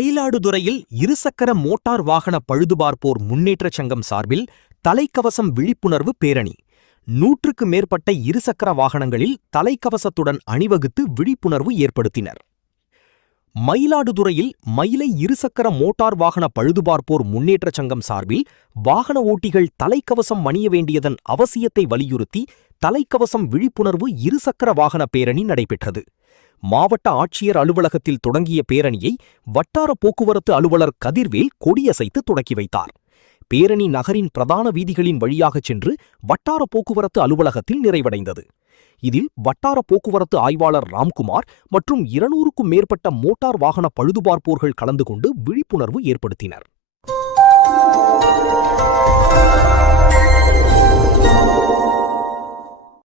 மயிலாடுதுறையில் இருசக்கர மோட்டார் வாகன பழுதுபார்ப்போர் முன்னேற்றச் சங்கம் சார்பில் தலைக்கவசம் விழிப்புணர்வு பேரணி. 100க்கு மேற்பட்ட இருசக்கர வாகனங்களில் தலைக்கவசத்துடன் அணிவகுத்து விழிப்புணர்வு ஏற்படுத்தினர். மயிலாடுதுறையில் மயிலை இருசக்கர மோட்டார் வாகன பழுதுபார்ப்போர் முன்னேற்றச் சங்கம் சார்பில் வாகன ஓட்டிகள் தலைக்கவசம் அணிய வேண்டியதன் அவசியத்தை வலியுறுத்தி தலைக்கவசம் விழிப்புணர்வு இருசக்கர வாகன பேரணி நடைபெற்றது. மாவட்ட ஆட்சியர் அலுவலகத்தில் தொடங்கிய பேரணியை வட்டார போக்குவரத்து அலுவலர் கதிர்வேல் கொடியசைத்து தொடக்கி வைத்தார். பேரணி நகரின் பிரதான வீதிகளின் வழியாகச் சென்று வட்டார போக்குவரத்து அலுவலகத்தில் நிறைவடைந்தது. இதில் வட்டார போக்குவரத்து ஆய்வாளர் ராம்குமார் மற்றும் 200க்கும் மேற்பட்ட மோட்டார் வாகன பழுதுபார்ப்போர்கள் கலந்து கொண்டு விழிப்புணர்வு ஏற்படுத்தினர்.